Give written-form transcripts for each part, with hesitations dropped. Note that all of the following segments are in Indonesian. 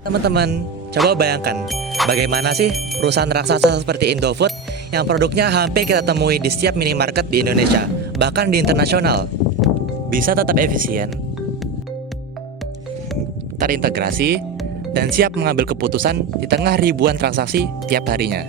Teman-teman, coba bayangkan bagaimana sih perusahaan raksasa seperti Indofood yang produknya hampir kita temui di setiap minimarket di Indonesia, bahkan di internasional. Bisa tetap efisien, terintegrasi, dan siap mengambil keputusan di tengah ribuan transaksi tiap harinya.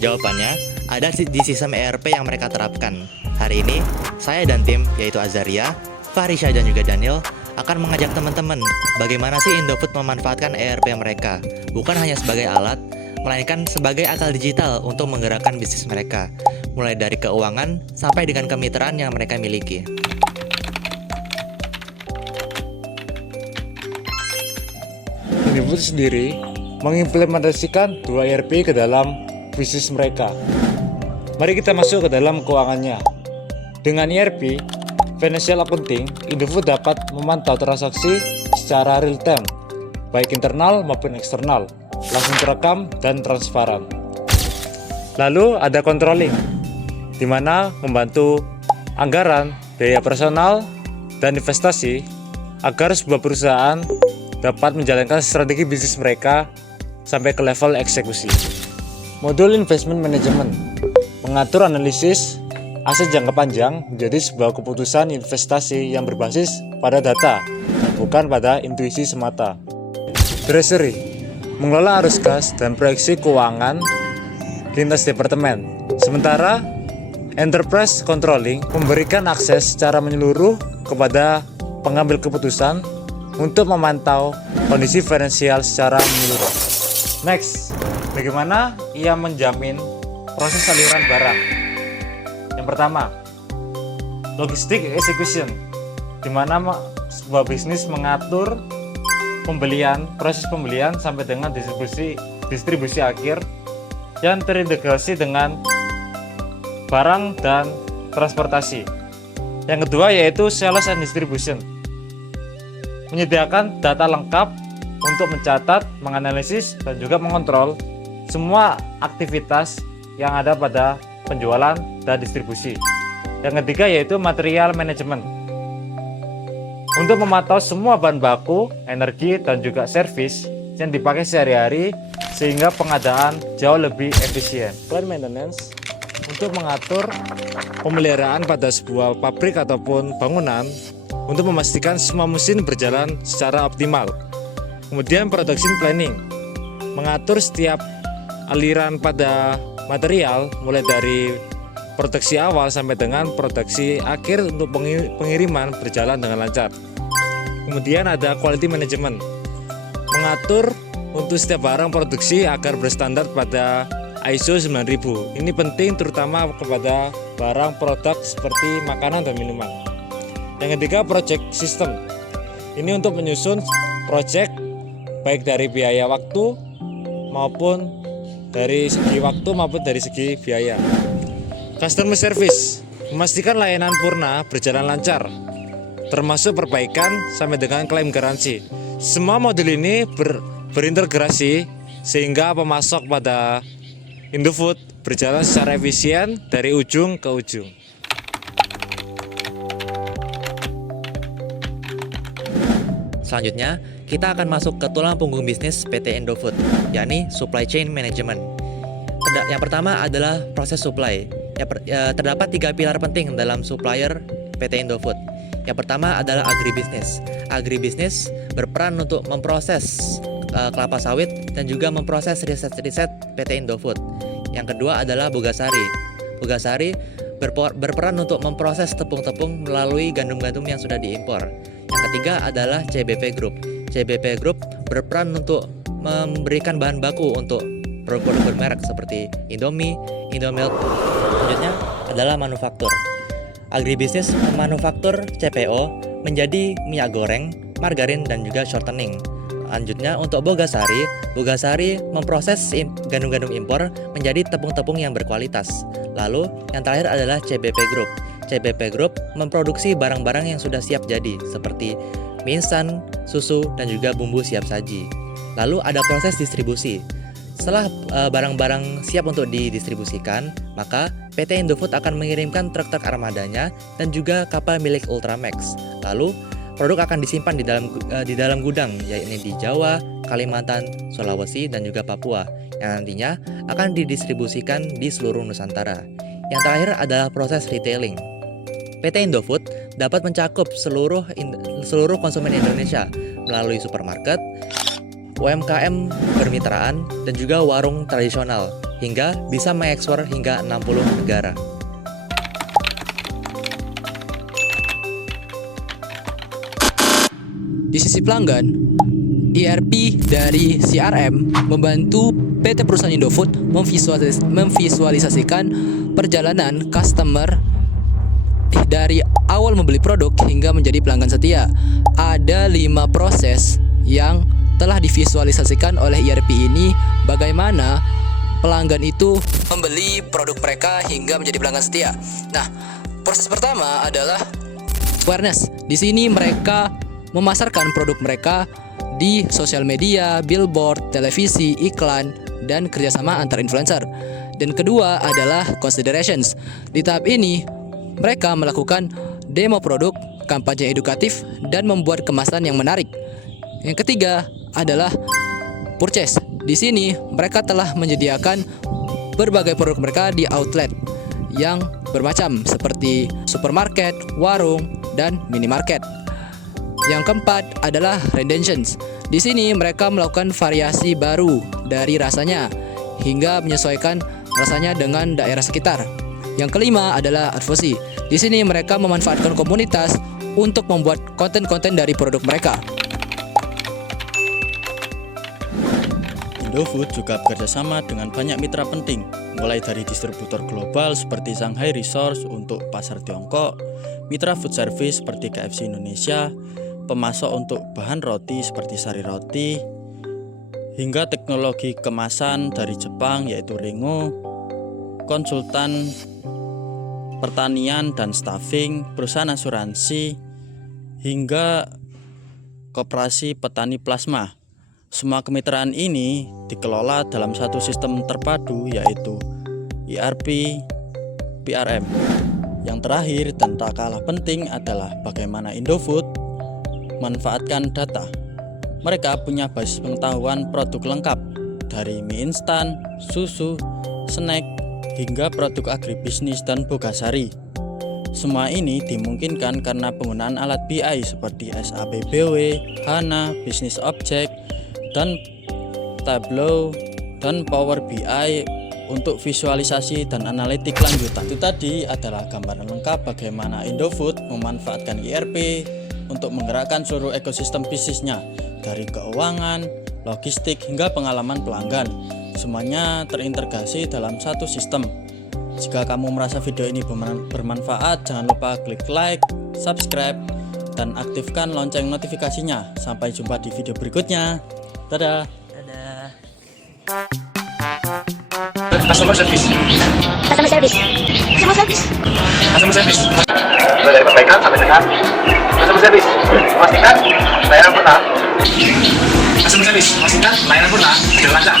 Jawabannya ada di sistem ERP yang mereka terapkan. Hari ini, saya dan tim, yaitu Azaria, Farisha, dan juga Daniel, akan mengajak teman-teman bagaimana sih Indofood memanfaatkan ERP mereka, bukan hanya sebagai alat, melainkan sebagai akal digital untuk menggerakkan bisnis mereka, mulai dari keuangan sampai dengan kemitraan yang mereka miliki. Indofood sendiri mengimplementasikan dua ERP ke dalam bisnis mereka. Mari kita masuk ke dalam keuangannya. Dengan ERP Financial Accounting, Indofood dapat memantau transaksi secara real time, baik internal maupun eksternal, langsung terekam dan transparan. Lalu ada controlling, di mana membantu anggaran, biaya personal, dan investasi agar sebuah perusahaan dapat menjalankan strategi bisnis mereka sampai ke level eksekusi. Modul Investment Management mengatur analisis aset jangka panjang menjadi sebuah keputusan investasi yang berbasis pada data, bukan pada intuisi semata. Treasury mengelola arus kas dan proyeksi keuangan lintas departemen. Sementara Enterprise Controlling memberikan akses secara menyeluruh kepada pengambil keputusan untuk memantau kondisi finansial secara menyeluruh. Next, bagaimana ia menjamin proses aliran barang? Yang pertama, logistic execution, di mana sebuah bisnis mengatur proses pembelian sampai dengan distribusi akhir yang terintegrasi dengan barang dan transportasi. Yang kedua yaitu sales and distribution, menyediakan data lengkap untuk mencatat, menganalisis, dan juga mengontrol semua aktivitas yang ada pada penjualan dan distribusi. Yang ketiga yaitu material management, untuk memantau semua bahan baku, energi, dan juga servis yang dipakai sehari-hari sehingga pengadaan jauh lebih efisien. Plant maintenance untuk mengatur pemeliharaan pada sebuah pabrik ataupun bangunan untuk memastikan semua mesin berjalan secara optimal. Kemudian production planning, mengatur setiap aliran pada material mulai dari produksi awal sampai dengan produksi akhir untuk pengiriman berjalan dengan lancar. Kemudian ada quality management, mengatur untuk setiap barang produksi agar berstandar pada ISO 9000. Ini penting terutama kepada barang produk seperti makanan dan minuman. Yang ketiga project system, ini untuk menyusun project baik dari biaya waktu maupun dari segi waktu maupun dari segi biaya. Customer service, memastikan layanan Purna berjalan lancar, termasuk perbaikan sampai dengan klaim garansi. Semua modul ini berintegrasi sehingga pemasok pada Indofood berjalan secara efisien dari ujung ke ujung. Selanjutnya, kita akan masuk ke tulang punggung bisnis PT Indofood, yakni Supply Chain Management. Yang pertama adalah proses supply. Terdapat 3 pilar penting dalam supplier PT Indofood. Yang pertama adalah agribisnis. Agribisnis berperan untuk memproses kelapa sawit dan juga memproses riset-riset PT Indofood. Yang kedua adalah Bogasari. Bogasari berperan untuk memproses tepung-tepung melalui gandum-gandum yang sudah diimpor. Yang ketiga adalah CBP Group. CBP Group berperan untuk memberikan bahan baku untuk produk-produk bermerek seperti Indomie, Indomilk. Selanjutnya adalah manufaktur. Agribisnis memanufaktur CPO menjadi minyak goreng, margarin, dan juga shortening. Selanjutnya untuk Bogasari, Bogasari memproses gandum-gandum impor menjadi tepung-tepung yang berkualitas. Lalu yang terakhir adalah CBP Group. CBP Group memproduksi barang-barang yang sudah siap jadi seperti mie instan, susu, dan juga bumbu siap saji. Lalu ada proses distribusi. Setelah barang-barang siap untuk didistribusikan, maka PT Indofood akan mengirimkan truk-truk armadanya dan juga kapal milik Ultramax. Lalu produk akan disimpan di dalam gudang, yaitu di Jawa, Kalimantan, Sulawesi, dan juga Papua yang nantinya akan didistribusikan di seluruh Nusantara. Yang terakhir adalah proses retailing. PT Indofood dapat mencakup seluruh konsumen Indonesia melalui supermarket, UMKM bermitraan, dan juga warung tradisional, hingga bisa mengekspor hingga 60 negara. Di sisi pelanggan, ERP dari CRM membantu PT perusahaan Indofood memvisualisasikan perjalanan customer dari awal membeli produk hingga menjadi pelanggan setia. Ada 5 proses yang telah divisualisasikan oleh ERP ini, bagaimana pelanggan itu membeli produk mereka hingga menjadi pelanggan setia. Nah, proses pertama adalah awareness. Di sini mereka memasarkan produk mereka di sosial media, billboard, televisi, iklan, dan kerjasama antar influencer. Dan kedua adalah considerations. Di tahap ini, mereka melakukan demo produk, kampanye edukatif, dan membuat kemasan yang menarik. Yang ketiga adalah purchase. Di sini, mereka telah menyediakan berbagai produk mereka di outlet yang bermacam seperti supermarket, warung, dan minimarket. Yang keempat adalah redemptions. Di sini mereka melakukan variasi baru dari rasanya hingga menyesuaikan rasanya dengan daerah sekitar. Yang kelima adalah advocacy. Di sini mereka memanfaatkan komunitas untuk membuat konten-konten dari produk mereka. Indofood juga bekerjasama dengan banyak mitra penting, mulai dari distributor global seperti Shanghai Resource untuk pasar Tiongkok, mitra food service seperti KFC Indonesia, pemasok untuk bahan roti seperti Sari Roti, hingga teknologi kemasan dari Jepang yaitu Ringo, konsultan pertanian dan staffing, perusahaan asuransi, hingga koperasi petani plasma. Semua kemitraan ini dikelola dalam satu sistem terpadu yaitu ERP PRM. Yang terakhir dan tak kalah penting adalah bagaimana Indofood manfaatkan data. Mereka punya basis pengetahuan produk lengkap dari mie instan, susu, snack, hingga produk agribisnis dan bogasari. Semua ini dimungkinkan karena penggunaan alat BI seperti SAP BW, HANA, Business Object, dan Tableau, dan Power BI untuk visualisasi dan analitik lanjutan. Itu tadi adalah gambaran lengkap bagaimana Indofood memanfaatkan ERP untuk menggerakkan seluruh ekosistem bisnisnya, dari keuangan, logistik, hingga pengalaman pelanggan. Semuanya terintegrasi dalam satu sistem. Jika kamu merasa video ini bermanfaat, jangan lupa klik like, subscribe, dan aktifkan lonceng notifikasinya. Sampai jumpa di video berikutnya. Dadah. Customer service. Mulai dari perbaikan sampai dengan customer service. Memastikan layanan pernah. Customer service. Memastikan layanan pernah. Lancar.